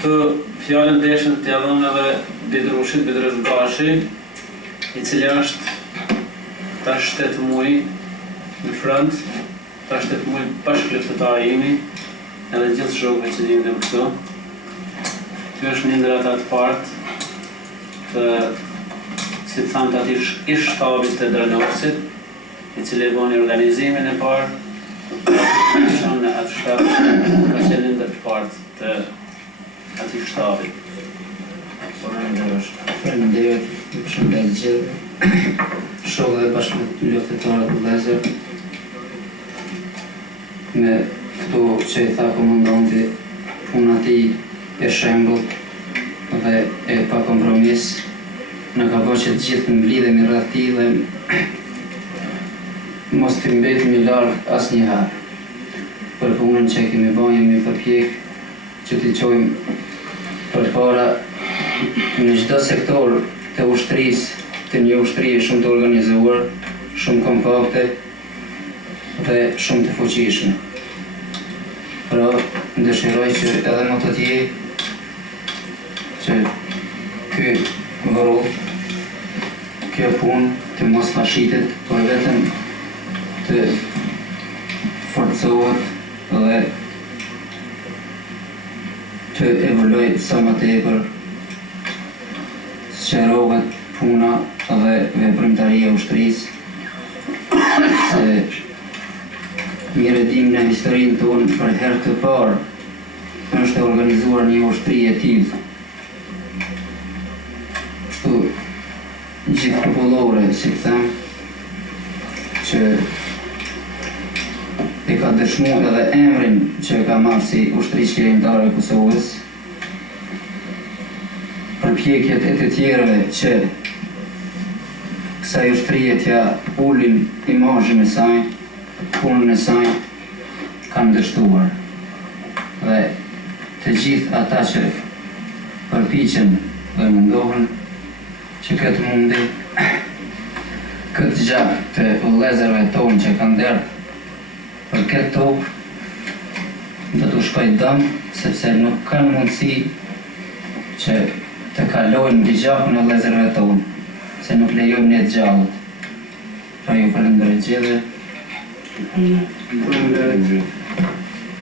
Të fjallën deshën të jadhën edhe Bidrushit, Bidrush Bashi, I cili është ta 7 muaj në front, ta 7 muaj bashkëleftetar jemi, edhe gjithë shokëve që jemi dhe këtu. Ky është një ndër ata të partë të, si të thamë të ati ish shtabit të Dranosit, I cili e boni organizimin e parë, në atë shtabit, ka qenë një ndër të partë të ati shtabit. Faleminderit, ju përshëndet gjithë, shokë dhe bashkëleftetarët të vëllezër. Me këto që I tha komandanti, puna ti e shembull dhe e pa kompromis, në ka bërë që të gjithë të mblidhemi rreth tij dhe mos të mbetemi larg asnjëherë. Për punën që kemi bërë jemi përpjek që t'i çojmë përpara në çdo sektor të ushtrisë, të një ushtrie shumë të organizuar, shumë kompakte dhe shumë të fuqishme. Pra, dëshiroj që edhe më të tjerë që ky vërrull, kjo punë të mos fashitet, por vetëm të forcohet dhe të evoluoj sa më tepër, sqarohet puna dhe veprimtaria e ushtrisë, se mirë dim në historinë tonë për herë të parë është organizuar një ushtri e tillë. Kështu gjithë popullore, si të them, që e ka dëshmuar edhe emrin që e ka marrë si ushtri qeverimtare e Kosovës, përpjekjet e të tjerëve që kësaj ushtrie t'ja ulin imazhin e saj, punën e saj, kanë dështuar. Dhe të gjithë ata që përpiqen dhe mundohen që këtë mundi, këtë gjak të vëllezërve tonë që kanë derë për këtë tokë, do t'u shkojë dëm, sepse nuk kanë mundësi që të kalojnë mbi gjakun e vëllezërve tonë, se nuk lejojmë ne të gjallët. Pra ju falenderoj gjithë.